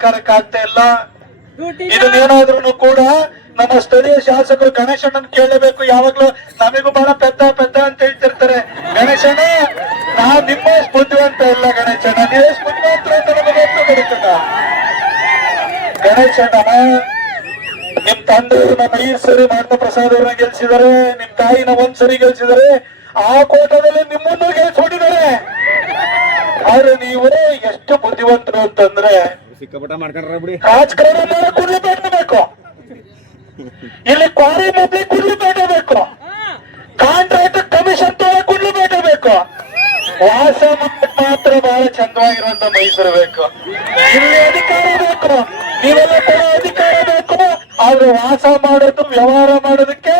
ಸರ್ಕಾರಕ್ಕೆ ಆಗ್ತಾ ಇಲ್ಲ ಇದನ್ನೇನಾದ್ರೂ ಕೂಡ ನಮ್ಮ ಸ್ಥಳೀಯ ಶಾಸಕರು ಗಣೇಶಣ್ಣನ್ ಕೇಳಬೇಕು. ಯಾವಾಗ್ಲೂ ನಮಗೂ ಬಹಳ ಪೆದ್ದ ಪೆದ್ದ ಅಂತ ಹೇಳ್ತಿರ್ತಾರೆ. ಗಣೇಶಣ್ಣ ನಾ ನಿಮ್ಮ ಬುದ್ಧಿವಂತ ಇಲ್ಲ ಗಣೇಶಣ್ಣ. ನೀವು ಎಷ್ಟು ಅಂತ ನಮಗೆ ಬರುತ್ತದ ಗಣೇಶಣ್ಣ ನಿಮ್ ತಂದೆ ನಮ್ಮ ಈ ಸರಿ ಮಾಡಿದ ಪ್ರಸಾದ್ ಅವ್ರನ್ನ ಗೆಲ್ಸಿದಾರೆ ನಿಮ್ ತಾಯಿನ ಒಂದ್ ಸರಿ ಗೆಲ್ಸಿದಾರೆ ಆ ಕೋಟದಲ್ಲಿ ನಿಮ್ಮನ್ನು ಗೆಲ್ಸ್ಬಿಟ್ಟಿದ್ದಾರೆ ಆದ್ರೆ ನೀವು ಎಷ್ಟು ಬುದ್ಧಿವಂತರು ಅಂತಂದ್ರೆ ಸಿಕ್ಕಾಪಟ್ಟ ಮಾಡ್ಕೊಂಡ್ರ ಬಿಡಿ. ರಾಜಕಾರಣ ಕುಡ್ಲಿಪೇಟೆ ಬೇಕು ಇಲ್ಲಿ ಕ್ವಾರಿ ಮೊದ್ಲಿಗೆ ಕುಡ್ಲಿಪೇಟೆ ಬೇಕು ಕಾಂಟ್ರಾಕ್ಟ್ ಕಮಿಷನ್ ತಗೊಳಕ್ ಕುಡ್ಲಿಪೇಟೆ ಬೇಕು ವಾಸ ಮಾತ್ರ ಬಹಳ ಚಂದವಾಗಿರುವಂತ ಮೈಸೂರು ಬೇಕು. ಇಲ್ಲಿ ಅಧಿಕಾರ ಬೇಕು. ನೀವೆಲ್ಲ ಕೂಡ ಅಧಿಕಾರ ಬೇಕು. ಆದ್ರೆ ವಾಸ ಮಾಡೋದು ವ್ಯವಹಾರ ಮಾಡೋದಕ್ಕೆ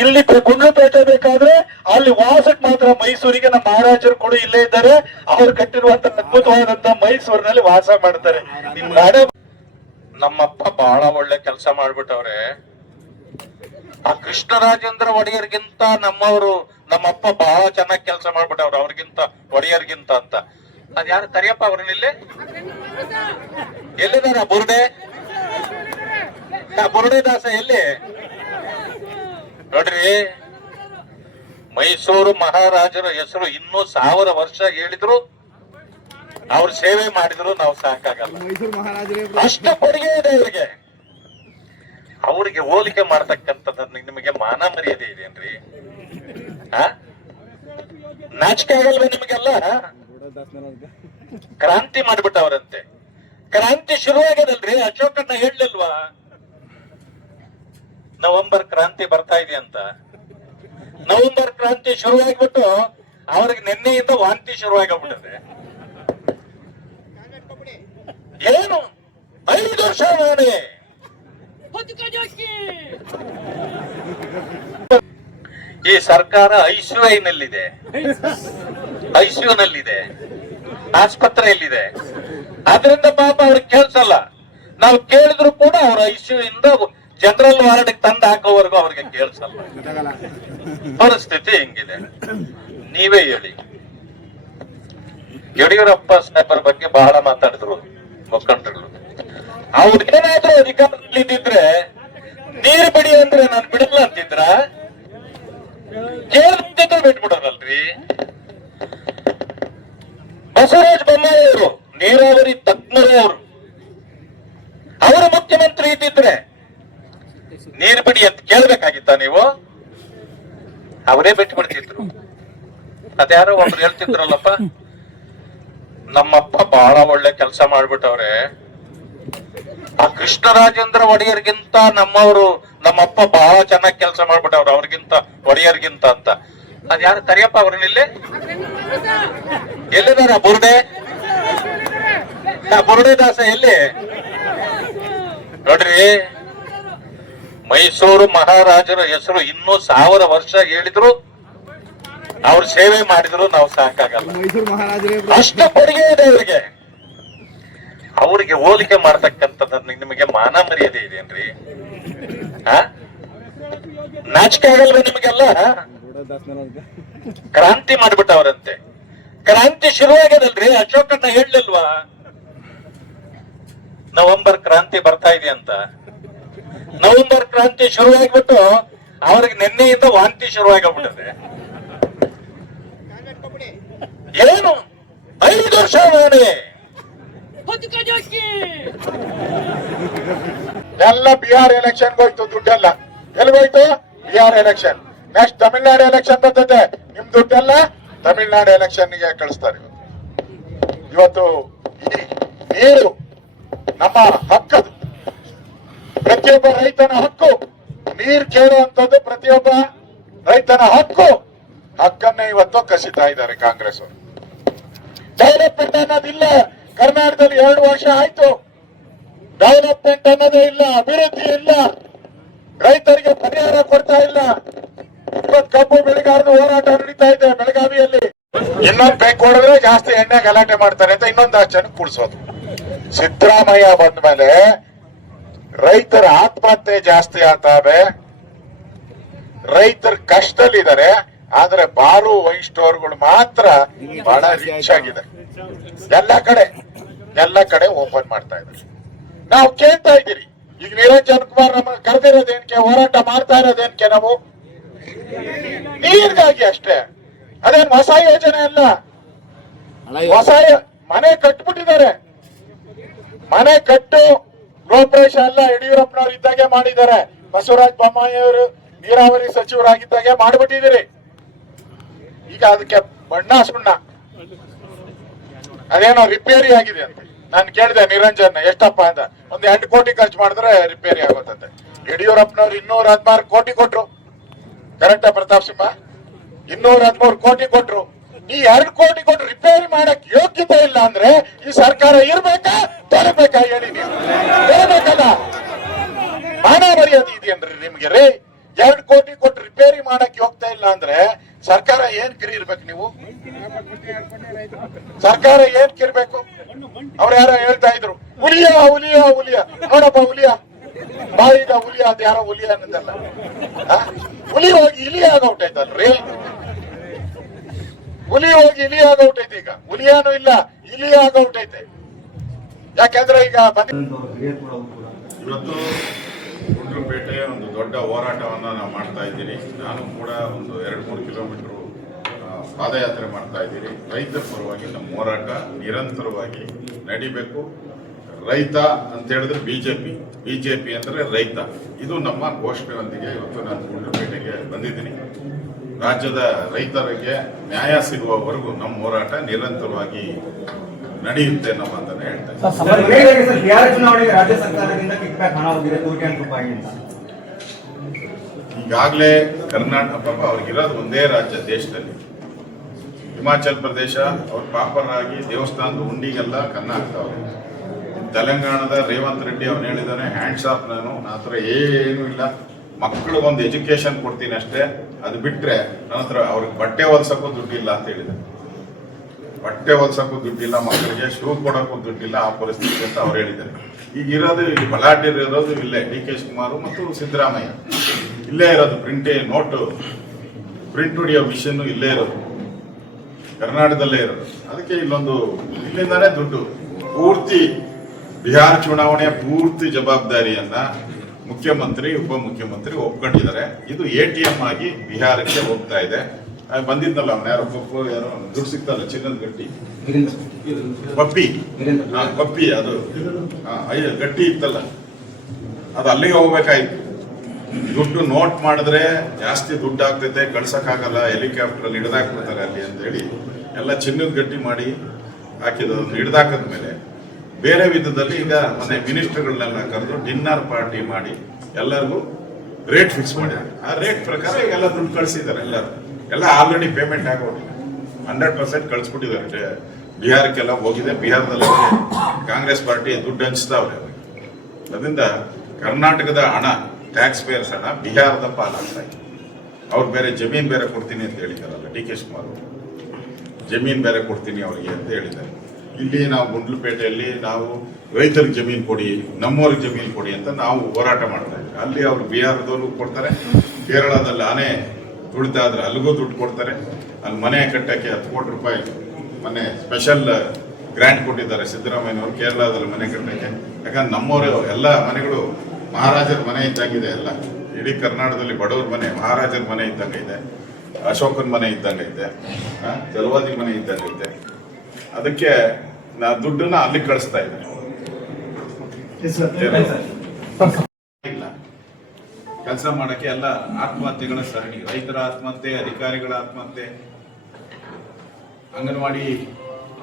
ಇಲ್ಲಿ ಗುಂಡ್ಲುಪೇಟೆ ಬೇಕಾದ್ರೆ ಅಲ್ಲಿ ವಾಸಕ್ ಮಾತ್ರ ಮೈಸೂರಿಗೆ ನಮ್ಮ ಮಹಾರಾಜರು ಕೂಡ ಇಲ್ಲೇ ಇದ್ದಾರೆ. ಅವರು ಕಟ್ಟಿರುವಂತ ಅದ್ಭುತವಾದಂತ ಮೈಸೂರಿನಲ್ಲಿ ವಾಸ ಮಾಡ್ತಾರೆ. ನಮ್ಮಪ್ಪ ಬಹಳ ಒಳ್ಳೆ ಕೆಲಸ ಮಾಡ್ಬಿಟ್ಟವ್ರೆ. ಆ ಕೃಷ್ಣರಾಜೇಂದ್ರ ಒಡೆಯರ್ಗಿಂತ ನಮ್ಮವರು ನಮ್ಮಪ್ಪ ಬಹಳ ಚೆನ್ನಾಗಿ ಕೆಲಸ ಮಾಡ್ಬಿಟ್ಟವ್ರು ಅವ್ರಿಗಿಂತ, ಒಡೆಯರ್ಗಿಂತ ಅಂತ. ಅದ್ಯಾರು ಕರಿಯಪ್ಪ ಅವ್ರನ್ನಿಲ್ಲಿ ಎಲ್ಲಿದಾರ ಬುರುಡೆ? ಬುರುಡೆ ದಾಸ ಎಲ್ಲಿ? ನೋಡ್ರಿ ಮೈಸೂರು ಮಹಾರಾಜರ ಹೆಸರು ಇನ್ನೂ ಸಾವಿರ ವರ್ಷ ಹೇಳಿದ್ರು ಅವ್ರ ಸೇವೆ ಮಾಡಿದ್ರು ನಾವು ಸಾಕಾಗಲ್ಲ. ಅಷ್ಟು ಕೊಡುಗೆ ಇದೆ ಇವರಿಗೆ. ಅವ್ರಿಗೆ ಹೋಲಿಕೆ ಮಾಡ್ತಕ್ಕಂಥದ್ದು ನಿಮಗೆ ಮಾನ ಮರ್ಯಾದೆ ಇದೇನ್ರಿ? ನಾಚಿಕೆ ಆಗಲ್ವೇ ನಿಮಗೆಲ್ಲ? ಕ್ರಾಂತಿ ಮಾಡ್ಬಿಟ್ಟವ್ರಂತೆ. ಕ್ರಾಂತಿ ಶುರುವಾಗದಲ್ರಿ ಅಶೋಕಣ್ಣ ಹೇಳಲಿಲ್ವಾ? ನವೆಂಬರ್ ಕ್ರಾಂತಿ ಬರ್ತಾ ಇದೆ ಅಂತ. ನವೆಂಬರ್ ಕ್ರಾಂತಿ ಶುರುವಾಗ್ಬಿಟ್ಟು ಅವ್ರಿಗೆ ನಿನ್ನೆಯಿಂದ ವಾಂತಿ ಶುರುವಾಗ್ಬಿಟ್ಟಿದೆ. ಏನು? ಐದು ವರ್ಷ ಮಾಡಿ ಈ ಸರ್ಕಾರ ಐಸಿಯುನಲ್ಲಿದೆ ಐಸಿಯುನಲ್ಲಿದೆ. ಆಸ್ಪತ್ರೆಯಲ್ಲಿದೆ. ಅದರಿಂದ ಪಾಪ ಅವ್ರಿಗೆ ಕೇಳಿಸಲ್ಲ. ನಾವು ಕೇಳಿದ್ರು ಕೂಡ ಅವ್ರ ಐಸಿಯು ಇಂದ ಜನರಲ್ ವಾರ್ಡ್ ತಂದು ಹಾಕೋವರೆಗೂ ಅವ್ರಿಗೆ ಕೇಳಿಸಲ್ಲ. ಪರಿಸ್ಥಿತಿ ಹೆಂಗಿದೆ? ನೀವೇ ಹೇಳಿ. ಯಡಿಯೂರಪ್ಪ ಸಾಹೇಬರ ಬಗ್ಗೆ ಬಹಳ ಮಾತಾಡಿದ್ರು ಮುಖಂಡರು. ಅವ್ರೇನಾದ್ರೂ ಅಧಿಕಾರದಲ್ಲಿ ಇದ್ದಿದ್ರೆ ನೀರು ಬಿಡಿ ಅಂದ್ರೆ ನಾನು ಬಿಡಲ್ಲ ಅಂತಿದ್ರ? ಕೇಳಿದ್ರು ಬಿಟ್ಬಿಡೋರಲ್ರಿ. ಬಸವರಾಜ್ ಬೊಮ್ಮಾಯಿ ಅವರು, ನೀರಾವರಿ ತಜ್ಞರು ಅವರ ಮುಖ್ಯಮಂತ್ರಿ ಇದ್ದಿದ್ರೆ ನೀರು ಬಿಡಿ ಅಂತ ಕೇಳ್ಬೇಕಾಗಿತ್ತ ನೀವು ಅವರೇ ಬಿಟ್ಟು ಬಿಡ್ತಿದ್ರು ಅದ್ಯಾರೋ ಒಬ್ರು ಹೇಳ್ತಿದ್ರಲ್ಲಪ್ಪ? ನಮ್ಮಪ್ಪ ಬಹಳ ಒಳ್ಳೆ ಕೆಲಸ ಮಾಡ್ಬಿಟ್ಟವ್ರೆ. ಆ ಕೃಷ್ಣರಾಜೇಂದ್ರ ಒಡೆಯರ್ಗಿಂತ ನಮ್ಮವರು, ನಮ್ಮಪ್ಪ ಬಹಳ ಚೆನ್ನಾಗಿ ಕೆಲಸ ಮಾಡ್ಬಿಟ್ಟವ್ರ ಅವ್ರಿಗಿಂತ, ಒಡೆಯರ್ಗಿಂತ ಅಂತ. ಅದ್ಯಾರು ಕರಿಯಪ್ಪ ಅವ್ರನ್ನಿಲ್ಲಿ ಎಲ್ಲಿದಾರ ಬುರುಡೆ? ಬುರುಡೆ ದಾಸ ಎಲ್ಲಿ? ನೋಡ್ರಿ. ಮೈಸೂರು ಮಹಾರಾಜರ ಹೆಸರು ಇನ್ನೂ ಸಾವಿರ ವರ್ಷ ಹೇಳಿದ್ರು ಅವ್ರ ಸೇವೆ ಮಾಡಿದ್ರು ನಾವು ಸಾಕಾಗಲ್ಲ. ಅಷ್ಟು ಕೊಡುಗೆ ಇದೆ ಅವರಿಗೆ. ಅವರಿಗೆ ಹೋಲಿಕೆ ಮಾಡ್ತಕ್ಕಂಥದ್ದು ನಿಮಗೆ ಮಾನ ಮರ್ಯಾದೆ ಇದೇನ್ರಿ? ನಾಚಿಕೆ ಆಗಲ್ವ ನಿಮಗೆಲ್ಲ? ಕ್ರಾಂತಿ ಮಾಡ್ಬಿಟ್ಟವ್ರಂತೆ. ಕ್ರಾಂತಿ ಶುರುವಾಗ್ಯದಲ್ರಿ ಅಶೋಕಣ್ಣ ಹೇಳಲಿಲ್ವಾ? ನವೆಂಬರ್ ಕ್ರಾಂತಿ ಬರ್ತಾ ಇದೆ ಅಂತ ನವೆಂಬರ್ ಕ್ರಾಂತಿ ಶುರುವಾಗ್ಬಿಟ್ಟು ಅವ್ರಿಗೆ ನಿನ್ನೆಯಿಂದ ವಾಂತಿ ಶುರುವಾಗ್ಬಿಟ್ಟಿದೆ. ಏನು? ಐದು ವರ್ಷ ಮಾಡಿ ಎಲ್ಲ ಬಿಹಾರ್ ಎಲೆಕ್ಷನ್ ಹೋಯ್ತು, ದುಡ್ಡೆಲ್ಲ. ಎಲ್ಲಿ ಹೋಯ್ತು? Bihar election next Tamil Nadu election ಬರ್ತದೆ. ನಿಮ್ ದುಡ್ಡೆಲ್ಲ ತಮಿಳ್ನಾಡು ಎಲೆಕ್ಷನ್ಗೆ ಕಳಿಸ್ತಾರೆ. ಇವತ್ತು ನೀರು ನಮ್ಮ ಹಕ್ಕದು ಪ್ರತಿಯೊಬ್ಬ ರೈತನ ಹಕ್ಕು. ನೀರ್ ಕೇಳುವಂತದ್ದು ಪ್ರತಿಯೊಬ್ಬ ರೈತನ ಹಕ್ಕು. ಹಕ್ಕನ್ನ ಇವತ್ತು ಕಸಿತಾ ಇದ್ದಾರೆ ಕಾಂಗ್ರೆಸ್ ಡೆವಲಪ್ಮೆಂಟ್ ಅನ್ನೋದಿಲ್ಲ ಕರ್ನಾಟಕದಲ್ಲಿ ಎರಡು ವರ್ಷ ಆಯ್ತು. ಡೆವಲಪ್ಮೆಂಟ್ ಅನ್ನೋದೇ ಇಲ್ಲ. ಅಭಿವೃದ್ಧಿ ಇಲ್ಲ. ರೈತರಿಗೆ ಪರಿಹಾರ ಕೊಡ್ತಾ ಇಲ್ಲ. ಇವತ್ತು ಕಬ್ಬು ಬೆಳೆಗಾರರು ಹೋರಾಟ ನಡೀತಾ ಇದೆ ಬೆಳಗಾವಿಯಲ್ಲಿ. ಇನ್ನೊಂದು ಬೇಕು ಕೊಡಿದ್ರೆ ಜಾಸ್ತಿ ಎಣ್ಣೆ ಗಲಾಟೆ ಮಾಡ್ತಾರೆ ಅಂತ ಇನ್ನೊಂದು ಆಚರಣೆ ಕೂಡಿಸೋದು. ಸಿದ್ದರಾಮಯ್ಯ ಬಂದ ಮೇಲೆ ರೈತರ ಆತ್ಮಹತ್ಯೆ ಜಾಸ್ತಿ ಆಗ್ತಾವೆ. ರೈತರ ಕಷ್ಟದಲ್ಲಿದ್ದಾರೆ ಆದ್ರೆ ಬಾರು ವೈನ್ ಸ್ಟೋರ್ಗಳು ಮಾತ್ರ ಬಹಳ ರಿಚ್ ಆಗಿದೆ ಎಲ್ಲ ಕಡೆ ಎಲ್ಲ ಕಡೆ ಓಪನ್ ಮಾಡ್ತಾ ಇದ್ದಾರೆ. ನಾವು ಕೇಳ್ತಾ ಇದ್ದೀರಿ ಈಗ ನಿರಂಜನ್ ಕುಮಾರ್ ನಮ್ಮ ಕರೆದಿರೋದೇನ್ಕೆ ಹೋರಾಟ ಮಾಡ್ತಾ ಇರೋದೇನ್ಕೆ ನಾವು? ನೀರಿಗಾಗಿ ಅಷ್ಟೇ ಅದೇನ್ ಹೊಸ ಯೋಜನೆ ಅಲ್ಲ. ಹೊಸ ಮನೆ ಕಟ್ಬಿಟ್ಟಿದ್ದಾರೆ. ಮನೆ ಕಟ್ಟು ಗೃಹಪ್ರವೇಶ ಎಲ್ಲ ಯಡಿಯೂರಪ್ಪನವ್ರು ಇದ್ದಾಗೆ ಮಾಡಿದ್ದಾರೆ. ಬಸವರಾಜ ಬೊಮ್ಮಾಯಿ ಅವರು ನೀರಾವರಿ ಸಚಿವರಾಗಿದ್ದಾಗೆ ಮಾಡಿಬಿಟ್ಟಿದ್ದೀರಿ. ಈಗ ಅದಕ್ಕೆ ಬಣ್ಣ ಸುಣ್ಣ. ಅದೇನೋ ರಿಪೇರಿ ಆಗಿದೆ ಅಂತ. ನಾನು ಕೇಳಿದೆ ನಿರಂಜನ್, ಎಷ್ಟಪ್ಪ ಅಂತ. ಒಂದ್ ಎಂಟು ಕೋಟಿ ಖರ್ಚು ಮಾಡಿದ್ರೆ ರಿಪೇರಿ ಆಗುತ್ತಂತೆ. ಯಡಿಯೂರಪ್ಪನವ್ರು ಇನ್ನೂರ ಹದಿನಾರು ಕೋಟಿ ಕೊಟ್ರು. ಕರೆಕ್ಟ ಪ್ರತಾಪ್ ಸಿಂಹ? ಇನ್ನೂರ ಹದಿಮೂರು ಕೋಟಿ ಕೊಟ್ರು. ಈ ಎರಡು ಕೋಟಿ ಕೊಟ್ಟು ರಿಪೇರಿ ಮಾಡಕ್ ಯೋಗ್ಯತೆ ಇಲ್ಲ ಅಂದ್ರೆ ಈ ಸರ್ಕಾರ ಇರ್ಬೇಕಾ, ತೊರಬೇಕಾ ಹೇಳಿ ನೀವು ತೊರಬೇಕಲ್ಲ ಮಾನ ಮರ್ಯಾದೆ ಇದೆಯನ್ರಿ ನಿಮ್ಗೆ ರೀ ಎರಡು ಕೋಟಿ ಕೊಟ್ಟು ರಿಪೇರಿ ಮಾಡಕ್ ಯೋಗ್ಯತೆ ಇಲ್ಲ ಅಂದ್ರೆ ಸರ್ಕಾರ ಏನ್ ಕಿರಿ ಇರ್ಬೇಕು ನೀವು ಏನ್ ಕಿರ್ಬೇಕು? ಅವ್ರ ಯಾರೋ ಹೇಳ್ತಾ ಇದ್ರು, ಹುಲಿಯ ಹುಲಿಯ ಹುಲಿಯ. ನೋಡಪ್ಪ, ಹುಲಿಯ. ಬಾಯಿದ ಹುಲಿಯ, ಅದ್ ಯಾರೋ ಹುಲಿಯ ಅನ್ನೋದಲ್ಲ? ಹುಲಿ ಹೋಗಿ ಇಲಿ ಆಗೋಟೈತಲ್ರಿ ಹುಲಿ ಹೋಗಿ ಇಲಿ ಆಗೋಟೈತೆ ಈಗ. ಹುಲಿಯಾನು ಇಲ್ಲ, ಇಲಿ ಆಗೋಟೈತೆ ಯಾಕೆಂದ್ರೆ ಈಗ ಇವತ್ತು ಗುಂಡ್ಲುಪೇಟೆ ಒಂದು ದೊಡ್ಡ ಹೋರಾಟವನ್ನ ನಾವು ಮಾಡ್ತಾ ಇದ್ದೀನಿ ನಾನು ಕೂಡ ಒಂದು ಎರಡು, ಮೂರು ಕಿಲೋಮೀಟರ್ ಪಾದಯಾತ್ರೆ ಮಾಡ್ತಾ ಇದ್ದೀರಿ. ರೈತರ ಪರವಾಗಿ ನಮ್ಮ ಹೋರಾಟ ನಿರಂತರವಾಗಿ ನಡಿಬೇಕು. ರೈತ ಅಂತ ಹೇಳಿದ್ರೆ ಬಿಜೆಪಿ. ಬಿಜೆಪಿ ಅಂದ್ರೆ ರೈತ. ಇದು ನಮ್ಮ ಘೋಷಣೆಯೊಂದಿಗೆ ಇವತ್ತು ನಾನು ಗುಂಡ್ಲುಪೇಟೆಗೆ ಬಂದಿದ್ದೀನಿ. ರಾಜ್ಯದ ರೈತರಿಗೆ ನ್ಯಾಯ ಸಿಗುವವರೆಗೂ ನಮ್ಮ ಹೋರಾಟ ನಿರಂತರವಾಗಿ ನಡೆಯುತ್ತೆ ನಮ್ಮ ಅಂತಾನೆ ಹೇಳ್ತಾ ಅಂತ. ಈಗಾಗಲೇ ಕರ್ನಾಟಕ ಪಾಪ ಅವ್ರಿಗಿರೋದು ಒಂದೇ ರಾಜ್ಯ ದೇಶದಲ್ಲಿ. ಹಿಮಾಚಲ್ ಪ್ರದೇಶ, ಅವ್ರು ಪಾಪರಾಗಿ ದೇವಸ್ಥಾನದ ಉಂಡಿಗೆಲ್ಲ ಕನ್ನ ಹಾಕ್ತಾವ್ರೆ ತೆಲಂಗಾಣದ ರೇವಂತ್ ರೆಡ್ಡಿ ಅವ್ರು ಹೇಳಿದಾನೆ ಹ್ಯಾಂಡ್ಸ್ ಆಫ್ ನಾನು ನನ್ನ ಹತ್ರ ಏನೂ ಇಲ್ಲ. ಮಕ್ಕಳಿಗೆ ಒಂದು ಎಜುಕೇಶನ್ ಕೊಡ್ತೀನಿ ಅಷ್ಟೇ. ಅದು ಬಿಟ್ಟರೆ ನನ್ನ ಹತ್ರ ಅವ್ರಿಗೆ ಬಟ್ಟೆ ಹೊಲ್ಸಕ್ಕೂ ದುಡ್ಡಿಲ್ಲ ಅಂತ ಹೇಳಿದೆ ಬಟ್ಟೆ ಹೊಲ್ಸಕ್ಕೂ ದುಡ್ಡಿಲ್ಲ ಮಕ್ಕಳಿಗೆ ಶೂ ಕೊಡೋಕ್ಕೂ ದುಡ್ಡಿಲ್ಲ ಆ ಪರಿಸ್ಥಿತಿ ಅಂತ ಅವ್ರು ಹೇಳಿದ್ದಾರೆ ಈಗ ಇರೋದು ಇಲ್ಲಿ ಬಲಾಢ್ಯ ಇರೋದು ಇಲ್ಲೇ, ಡಿ ಕೆ ಶಿವಕುಮಾರ್ ಮತ್ತು ಸಿದ್ದರಾಮಯ್ಯ. ಇಲ್ಲೇ ಇರೋದು ಪ್ರಿಂಟೇ ನೋಟು ಪ್ರಿಂಟ್ ಹೊಡಿಯೋ ಮಿಷನ್ ಇಲ್ಲೇ ಇರೋದು. ಕರ್ನಾಟಕದಲ್ಲೇ ಇರೋದು. ಅದಕ್ಕೆ ಇಲ್ಲೊಂದು ಇಲ್ಲಿಂದಾನೇ ದುಡ್ಡು. ಪೂರ್ತಿ ಬಿಹಾರ್ ಚುನಾವಣೆಯ ಪೂರ್ತಿ ಜವಾಬ್ದಾರಿಯನ್ನ ಮುಖ್ಯಮಂತ್ರಿ, ಉಪಮುಖ್ಯಮಂತ್ರಿ ಒಪ್ಕೊಂಡಿದ್ದಾರೆ. ಇದು ಎ ಟಿ ಎಂ ಆಗಿ ಬಿಹಾರಕ್ಕೆ ಹೋಗ್ತಾ ಇದೆ. ಬಂದಿದ್ನಲ್ಲ ಅವನ, ಯಾರೋ ಪಪ್ಪು, ಯಾರೋ, ದುಡ್ಡು ಸಿಗ್ತಲ್ಲ, ಚಿನ್ನದ ಗಟ್ಟಿ. ಪಪ್ಪಿ. ಪಪ್ಪಿ, ಅದು. ಗಟ್ಟಿ ಇತ್ತಲ್ಲ. ಅದು ಅಲ್ಲಿಗೆ ಹೋಗ್ಬೇಕಾಯ್ತು. ದುಡ್ಡು ನೋಟ್ ಮಾಡಿದ್ರೆ ಜಾಸ್ತಿ ದುಡ್ಡು ಆಗ್ತೈತೆ, ಕಳ್ಸಕ್ಕಾಗಲ್ಲ, ಹೆಲಿಕಾಪ್ಟರ್ ಅಲ್ಲಿ ಹಿಡ್ದಾಕ್ಬಿಡ್ತಾರೆ ಅಲ್ಲಿ ಅಂತ ಹೇಳಿ ಎಲ್ಲ ಚಿನ್ನದ ಗಟ್ಟಿ ಮಾಡಿ ಹಾಕಿದ್ದು ಹಿಡ್ದಾಕದ ಮೇಲೆ ಬೇರೆ ವಿಧದಲ್ಲಿ ಈಗ ಮನೆ ಮಿನಿಸ್ಟರ್ಗಳನ್ನೆಲ್ಲ ಕರೆದು ಡಿನ್ನರ್ ಪಾರ್ಟಿ ಮಾಡಿ ಎಲ್ಲರಿಗೂ ರೇಟ್ ಫಿಕ್ಸ್ ಮಾಡಿದ್ದಾರೆ ಆ ರೇಟ್ ಪ್ರಕಾರ ಈಗೆಲ್ಲ ದುಡ್ಡು ಕಳಿಸಿದ್ದಾರೆ ಎಲ್ಲರೂ. ಎಲ್ಲ ಆಲ್ರೆಡಿ ಪೇಮೆಂಟ್ ಆಗೋಗಿದೆ ಹಂಡ್ರೆಡ್ ಪರ್ಸೆಂಟ್ ಕಳಿಸ್ಬಿಟ್ಟಿದ್ದಾರೆ. ಬಿಹಾರಕ್ಕೆಲ್ಲ ಹೋಗಿದೆ. ಬಿಹಾರದಲ್ಲಿ ಕಾಂಗ್ರೆಸ್ ಪಾರ್ಟಿ ದುಡ್ಡು ಹಂಚ್ತಾವ್ರೆ. ಅದರಿಂದ ಕರ್ನಾಟಕದ ಹಣ ಟ್ಯಾಕ್ಸ್ ಪೇಯರ್ಸ್ ಹಣ ಬಿಹಾರದ ಪಾಲಾಗ್ತಾ ಇದೆ. ಅವ್ರು ಬೇರೆ ಜಮೀನು ಬೇರೆ ಕೊಡ್ತೀನಿ ಅಂತ ಹೇಳಿದಾರಲ್ಲ ಡಿ ಕೆ ಶಿವಕುಮಾರ್ ಅವರು. ಜಮೀನ್ ಬೇರೆ ಕೊಡ್ತೀನಿ ಅವರಿಗೆ ಅಂತ ಹೇಳಿದ್ದಾರೆ. ಇಲ್ಲಿ ನಾವು ಗುಂಡ್ಲುಪೇಟೆಯಲ್ಲಿ ನಾವು ರೈತರಿಗೆ ಜಮೀನ್ ಕೊಡಿ, ನಮ್ಮವ್ರಿಗೆ ಜಮೀನ್ ಕೊಡಿ ಅಂತ ನಾವು ಹೋರಾಟ ಮಾಡ್ತಾ ಇದ್ದೀವಿ. ಅಲ್ಲಿ ಅವ್ರು ಬಿಹಾರದವ್ರು ಕೊಡ್ತಾರೆ, ಕೇರಳದಲ್ಲಿ ಆನೆ ದುಡಿತಾ ಇದ್ರೆ ಅಲ್ಲಿಗೂ ದುಡ್ಡು ಕೊಡ್ತಾರೆ. ಅಲ್ಲಿ ಮನೆ ಕಟ್ಟಕ್ಕೆ ಹತ್ತು ಕೋಟಿ ರೂಪಾಯಿ ಮನೆ ಸ್ಪೆಷಲ್ ಗ್ರ್ಯಾಂಟ್ ಕೊಟ್ಟಿದ್ದಾರೆ ಸಿದ್ದರಾಮಯ್ಯನವರು ಕೇರಳದಲ್ಲಿ ಮನೆ ಕಟ್ಟಕ್ಕೆ. ಯಾಕಂದ್ರೆ ನಮ್ಮವರು ಎಲ್ಲ ಮನೆಗಳು ಮಹಾರಾಜರ ಮನೆ ಇದ್ದಂಗಿದೆ ಎಲ್ಲ. ಇಡೀ ಕರ್ನಾಟಕದಲ್ಲಿ ಬಡವ್ರ ಮನೆ ಮಹಾರಾಜರ ಮನೆ ಇದ್ದಂಗೆ ಇದೆ. ಅಶೋಕನ ಮನೆ ಇದ್ದಂಗೆ ಐತೆ ಜಲವಾದಿ ಮನೆ ಇದ್ದಂಗೆ ಐತೆ ಅದಕ್ಕೆ ನಾ ದುಡ್ಡನ್ನ ಅಲ್ಲಿ ಕಳಿಸ್ತಾ ಇದ್ದೆ ಇಲ್ಲ. ಕೆಲಸ ಮಾಡಕ್ಕೆ ಎಲ್ಲ ಆತ್ಮಹತ್ಯೆಗಳ ಸರಣಿ. ರೈತರ ಆತ್ಮಹತ್ಯೆ ಅಧಿಕಾರಿಗಳ ಆತ್ಮಹತ್ಯೆ. ಅಂಗನವಾಡಿ